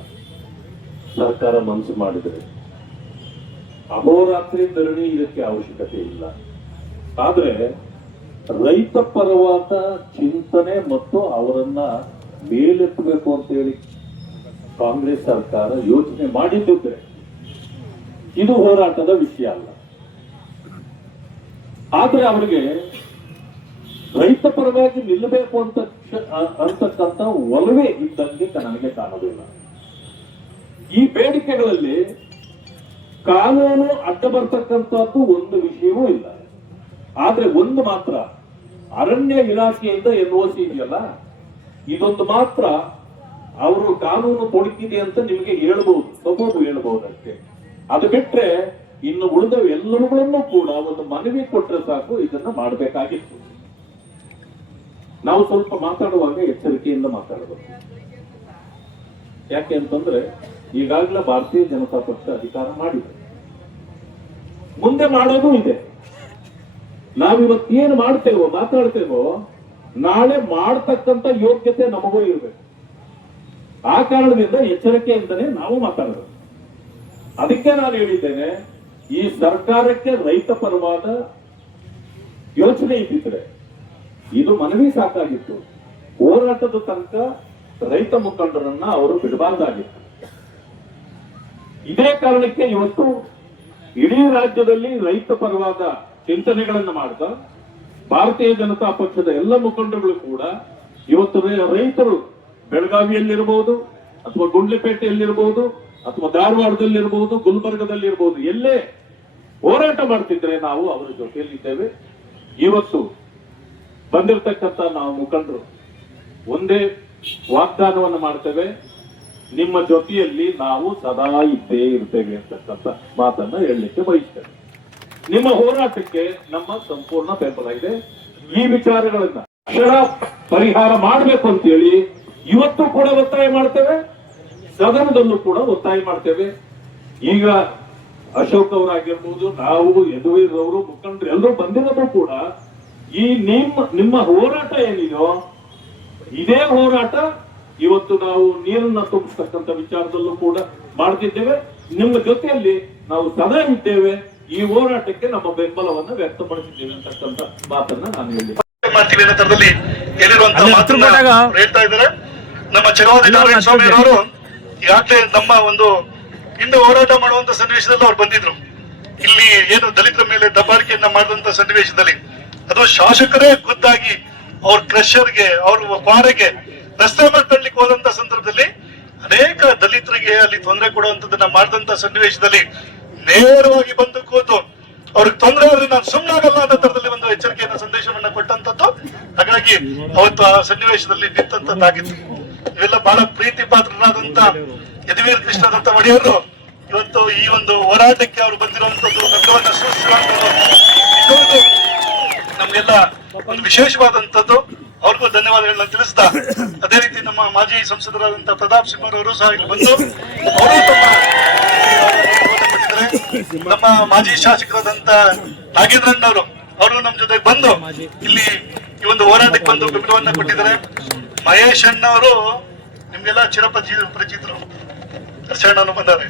ಸರ್ಕಾರ ಮನಸ್ಸು ಮಾಡಿದರೆ ಅಹೋರಾತ್ರಿ ಧರಣಿ ಇದಕ್ಕೆ ಅವಶ್ಯಕತೆ ಇಲ್ಲ. ಆದ್ರೆ ರೈತ ಪರವಾದ ಚಿಂತನೆ ಮತ್ತು ಅವರನ್ನ ಮೇಲೆತ್ತಬೇಕು ಅಂತ ಹೇಳಿ ಕಾಂಗ್ರೆಸ್ ಸರ್ಕಾರ ಯೋಚನೆ ಮಾಡಿದ್ದಿದ್ರೆ ಇದು ಹೋರಾಟದ ವಿಷಯ ಅಲ್ಲ. ಆದ್ರೆ ಅವರಿಗೆ ರೈತ ಪರವಾಗಿ ನಿಲ್ಲಬೇಕು ಅಂತ ಅಂತಕ್ಕಂಥ ಒಲವೇ ಇದ್ದಂಗೆ ನನಗೆ ಕಾಣೋದಿಲ್ಲ. ಈ ಬೇಡಿಕೆಗಳಲ್ಲಿ ಕಾನೂನು ಅಡ್ಡ ಬರ್ತಕ್ಕಂಥದ್ದು ಒಂದು ವಿಷಯವೂ ಇಲ್ಲ. ಆದ್ರೆ ಒಂದು ಮಾತ್ರ ಅರಣ್ಯ ಇಲಾಖೆಯಿಂದ ಎನ್ ಒ ಸಿ ಇದೆಯಲ್ಲ? ಇದೊಂದು ಮಾತ್ರ ಅವರು ಕಾನೂನು ಕೊಡುತ್ತಿದೆ ಅಂತ ನಿಮಗೆ ಹೇಳಬಹುದು ತಗೋದು ಹೇಳ್ಬಹುದು ಅಷ್ಟೇ. ಅದು ಬಿಟ್ರೆ ಇನ್ನು ಉಳಿದ ಎಲ್ಲವುಗಳನ್ನು ಕೂಡ ಒಂದು ಮನವಿ ಕೊಟ್ಟರೆ ಸಾಕು, ಇದನ್ನ ಮಾಡಬೇಕಾಗಿತ್ತು. ನಾವು ಸ್ವಲ್ಪ ಮಾತಾಡುವಾಗ ಎಚ್ಚರಿಕೆಯಿಂದ ಮಾತಾಡಬೇಕು. ಯಾಕೆ ಅಂತಂದ್ರೆ, ಈಗಾಗಲೇ ಭಾರತೀಯ ಜನತಾ ಪಕ್ಷ ಅಧಿಕಾರ ಮಾಡಿದೆ. ಮುಂದೆ ಮಾಡೋದು ಇದೆ. ನಾವಿವತ್ತೇನು ಮಾಡ್ತೇವೋ, ಮಾತಾಡ್ತೇವೋ, ನಾಳೆ ಮಾಡ್ತಕ್ಕಂಥ ಯೋಗ್ಯತೆ ನಮಗೂ ಇರಬೇಕು. ಆ ಕಾರಣದಿಂದ ಎಚ್ಚರಿಕೆಯಿಂದನೇ ನಾವು ಮಾತಾಡಬೇಕು ಅದಕ್ಕೆ ನಾನು ಹೇಳಿದ್ದೇನೆ, ಈ ಸರ್ಕಾರಕ್ಕೆ ರೈತ ಪರವಾದ ಯೋಚನೆ ಇದ್ದಿದ್ರೆ, ಇದು ಮನವಿ ಸಾಕಾಗಿತ್ತು. ಹೋರಾಟದ ತನಕ ರೈತ ಮುಖಂಡರನ್ನ ಅವರು ಬಿಡಬಾರ್ದಾಗಿತ್ತು. ಇದೇ ಕಾರಣಕ್ಕೆ ಇವತ್ತು ಇಡೀ ರಾಜ್ಯದಲ್ಲಿ ರೈತ ಪರವಾದ ಚಿಂತನೆಗಳನ್ನು ಮಾಡ್ತಾ ಭಾರತೀಯ ಜನತಾ ಪಕ್ಷದ ಎಲ್ಲ ಮುಖಂಡಗಳು ಕೂಡ ಇವತ್ತು ರೈತರು ಬೆಳಗಾವಿಯಲ್ಲಿರಬಹುದು ಅಥವಾ ಗುಂಡ್ಲಪೇಟೆಯಲ್ಲಿರಬಹುದು ಅಥವಾ ಧಾರವಾಡದಲ್ಲಿರಬಹುದು ಗುಲ್ಬರ್ಗದಲ್ಲಿರಬಹುದು ಎಲ್ಲೇ ಹೋರಾಟ ಮಾಡ್ತಿದ್ರೆ ನಾವು ಅವರ ಜೊತೆಯಲ್ಲಿದ್ದೇವೆ. ಇವತ್ತು ಬಂದಿರತಕ್ಕಂತ ನಾವು ಮುಖಂಡರು ಒಂದೇ ವಾಗ್ದಾನವನ್ನು ಮಾಡ್ತೇವೆ. ನಿಮ್ಮ ಜೊತೆಯಲ್ಲಿ ನಾವು ಸದಾ ಇದ್ದೇ ಇರ್ತೇವೆ ಅಂತಕ್ಕಂಥ ಮಾತನ್ನ ಹೇಳಲಿಕ್ಕೆ ಬಯಸ್ತೇವೆ. ನಿಮ್ಮ ಹೋರಾಟಕ್ಕೆ ನಮ್ಮ ಸಂಪೂರ್ಣ ಬೆಂಬಲ ಇದೆ. ಈ ವಿಚಾರಗಳನ್ನ ಅಕ್ಷರ ಪರಿಹಾರ ಮಾಡಬೇಕು ಅಂತೇಳಿ ಇವತ್ತು ಕೂಡ ಒತ್ತಾಯ ಮಾಡ್ತೇವೆ. ಸದನದಲ್ಲೂ ಕೂಡ ಒತ್ತಾಯ ಮಾಡ್ತೇವೆ. ಈಗ ಅಶೋಕ್ ಅವರಾಗಿರ್ಬೋದು, ನಾವು ಯದುವೀರ್ ಅವರು, ಮುಖಂಡರು ಎಲ್ಲರೂ ಬಂದಿರೋದು ಕೂಡ ಈ ನಿಮ್ಮ ನಿಮ್ಮ ಹೋರಾಟ ಏನಿದೆಯೋ, ಇದೇ ಹೋರಾಟ ಇವತ್ತು ನಾವು ನೀರನ್ನ ತುಂಬಿಸ್ತಕ್ಕಂಥ ವಿಚಾರದಲ್ಲೂ ಕೂಡ ಮಾಡ್ತಿದ್ದೇವೆ. ನಿಮ್ಮ ಜೊತೆಯಲ್ಲಿ ನಾವು ಸದಾ ಇದ್ದೇವೆ. ಈ ಹೋರಾಟಕ್ಕೆ ನಮ್ಮ ಬೆಂಬಲವನ್ನು ವ್ಯಕ್ತಪಡಿಸಿದ್ದೇವೆ ಅಂತಕ್ಕಂಥ ಮಾತನ್ನ ನಾನು ಹೇಳಿ. ಮಾಡ್ತೀವಿ ಅನ್ನೋ ತರದಲ್ಲಿ ಮಾತನ್ನ ಹೇಳ್ತಾ ಇದ್ದಾರೆ. ನಮ್ಮ ಚರವಾದಿ ನಾರಾಯಣ ಸ್ವಾಮಿ ಅವರು ಈಗಾಗಲೇ ನಮ್ಮ ಒಂದು ಹಿಂದೆ ಹೋರಾಟ ಮಾಡುವಂತ ಸನ್ನಿವೇಶದಲ್ಲಿ ಅವ್ರು ಬಂದಿದ್ರು. ಇಲ್ಲಿ ಏನು ದಲಿತರ ಮೇಲೆ ದಬ್ಬಾಳಿಕೆಯನ್ನ ಮಾಡಿದಂತ ಸನ್ನಿವೇಶದಲ್ಲಿ ಅದು ಶಾಸಕರೇ ಖುದ್ದಾಗಿ ಅವ್ರ ಕ್ರಷರ್ಗೆ ಅವ್ರ ಕ್ವಾರೆಗೆ ರಸ್ತೆ ಮೇಲೆ ತಳ್ಳಿಕ್ಕೆ ಹೋದಂತ ಸಂದರ್ಭದಲ್ಲಿ ಅನೇಕ ದಲಿತರಿಗೆ ಅಲ್ಲಿ ತೊಂದರೆ ಕೊಡುವಂತದನ್ನ ಮಾಡಿದಂತ ಸನ್ನಿವೇಶದಲ್ಲಿ ನೇರವಾಗಿ ಬಂದು ಕೂತು, ಅವ್ರಿಗೆ ತೊಂದರೆ ಆದ್ರೆ ನಾನು ಸುಮ್ಮನಾಗಲ್ಲ ಅಂತ ತರದಲ್ಲಿ ಒಂದು ಎಚ್ಚರಿಕೆಯನ್ನ ಸಂದೇಶವನ್ನ ಕೊಟ್ಟಂತದ್ದು. ಹಾಗಾಗಿ ಅವತ್ತು ಆ ಸನ್ನಿವೇಶದಲ್ಲಿ ನಿಂತಂತದ್ದಾಗಿತ್ತು ಇವೆಲ್ಲ ಬಹಳ ಪ್ರೀತಿ ಪಾತ್ರರಾದಂತ ಯದುವೀರ್ ಕೃಷ್ಣದಂತ ಒಡೆಯರು ಇವತ್ತು ಈ ಒಂದು ಹೋರಾಟಕ್ಕೆ ಅವರು ಬಂದಿರುವಂತದ್ದು ಬೆಂಬಲವನ್ನ ಸೂಚಿಸುವಂತದ್ದು. ನಮ್ಗೆಲ್ಲ ಒಂದು ವಿಶೇಷವಾದಂತದ್ದು. ಅವ್ರಿಗೂ ಧನ್ಯವಾದಗಳನ್ನ ತಿಳಿಸ್ತಾ. ಅದೇ ರೀತಿ ನಮ್ಮ ಮಾಜಿ ಸಂಸದರಾದಂತಹ ಪ್ರತಾಪ್ ಸಿಂಹರವರು ಸಹ ಇಲ್ಲಿ ಬಂದು, ಅವರು ತಮ್ಮ ಕೊಟ್ಟಿದ್ದಾರೆ. ನಮ್ಮ ಮಾಜಿ ಶಾಸಕರಾದಂತ ನಾಗೇಂದ್ರನ್ ಅವರು ಅವರು ನಮ್ಮ ಜೊತೆಗೆ ಬಂದು ಇಲ್ಲಿ ಈ ಒಂದು ಹೋರಾಟಕ್ಕೆ ಬಂದು ಬೆಂಬಲವನ್ನ ಕೊಟ್ಟಿದ್ದಾರೆ ಮಹೇಶ್ ಅಣ್ಣವರು ನಿಮ್ಗೆಲ್ಲ ಚಿರಪರಿಚಿತರು, ಪರಿಚಿತರು ಕರ್ಷಣ್ಣನು ಬಂದಾರೆ